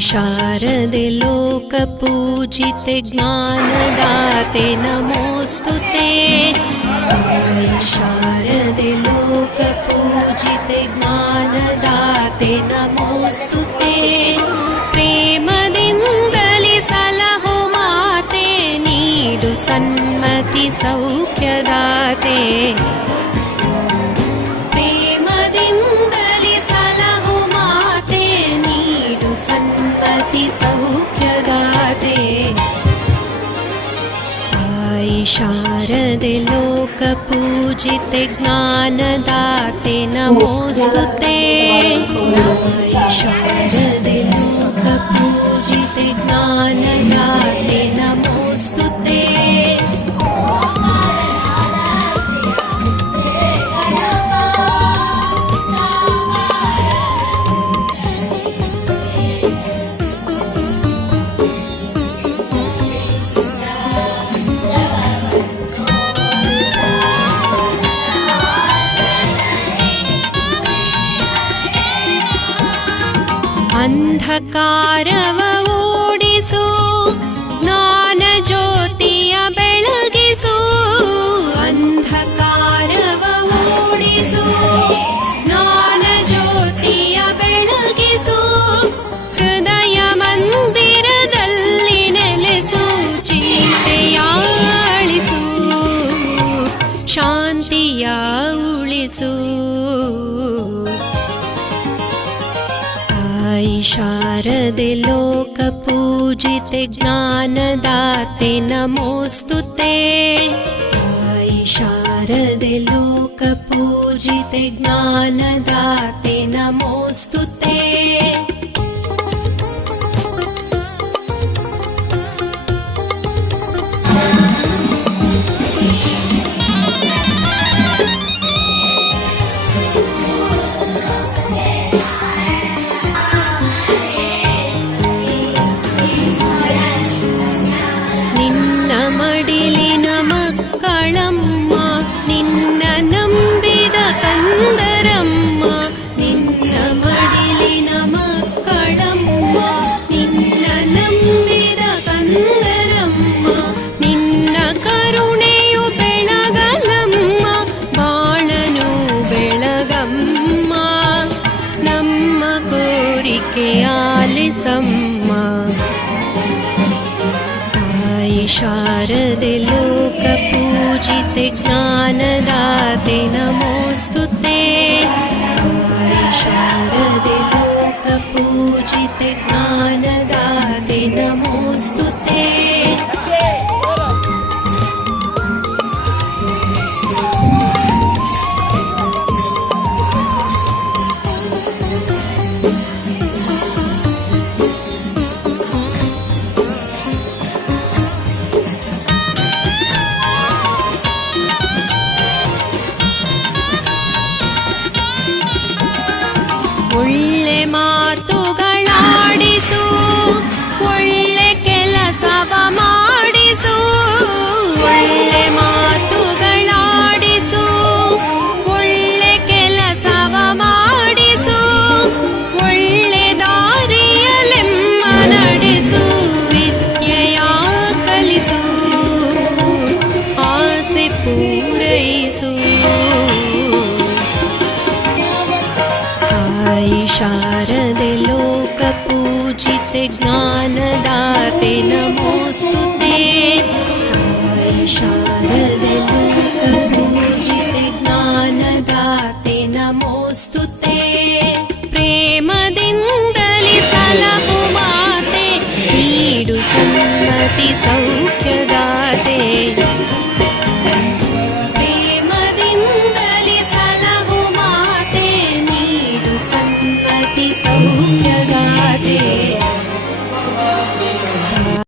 शारदे लोकपूजिते ज्ञानदाते नमोस्तुते। शारदे लोकपूजिते ज्ञानदाते नमोस्तुते। प्रेमदिन्दलि सलहु माते नीडु सन्मति सौख्यदाते। सन्मति सौख्यदाते। तायि शारदे लोकपूजिते ज्ञानदाते नमोस्तुते। शारदे लोकपूजिते ज्ञानदाते नमोस्तुते। ಅಂಧಕಾರವ ಓಡಿಸು ಜ್ಞಾನ ಜ್ಯೋತಿಯ ಬೆಳಗಿಸು। ಅಂಧಕಾರವ ಓಡಿಸು ಜ್ಞಾನ ಜ್ಯೋತಿಯ ಬೆಳಗಿಸು। ಹೃದಯ ಮಂದಿರದಲ್ಲಿ ನೆಲೆಸು ಚಿಂತೆಯ ಅಳಿಸು ಶಾಂತಿಯ ಉಳಿಸು। शारदे लोकपूजिते ज्ञानदाते नमोस्तुते। शारदे लोकपूजिते ज्ञानदाते नमोस्तुते। ಮಡಿಲಿನ ಮಕ್ಕಳಮ್ಮ ನಿನ್ನ ನಂಬಿದ ಕಂದರಮ್ಮ। ನಿನ್ನ ಮಡಿಲಿನ ಮಕ್ಕಳಮ್ಮ ನಿನ್ನ ನಂಬಿದ ಕಂದರಮ್ಮ। ನಿನ್ನ ಕರುಣೆಯು ಬೆಳಗಲಮ್ಮ ಬಾಳನು ಬೆಳಗಮ್ಮ। ನಮ್ಮ ಕೋರಿಕೆ ಆಲಿಸಮ್ಮ। शारदे लोकपूजिते ज्ञानदाते नमोस्तुते। शारदे लोकपूजिते ज्ञानदाते नमोस्तुते। ಒಳ್ಳೆ ಮಾತುಗಳಾಡಿಸು ಒಳ್ಳೆ ಕೆಲಸವ ಮಾಡಿಸು। ಒಳ್ಳೆ ಮಾತುಗಳಾಡಿಸು ಒಳ್ಳೆ ಕೆಲಸವ ಮಾಡಿಸು। ಒಳ್ಳೆ ದಾರಿಯಲೆಮ್ಮ ನಡೆಸು ವಿದ್ಯೆಯ ಕಲಿಸು ಆಸೆ ಪೂರೈಸು। शारदे लोकपूजिते ज्ञानदाते नमोस्तुते। शारदे लोकपूजिते ज्ञानदाते नमोस्तुते। प्रेमदिन्दलि सलहु माते नीडु सन्मति सौख्यदाते।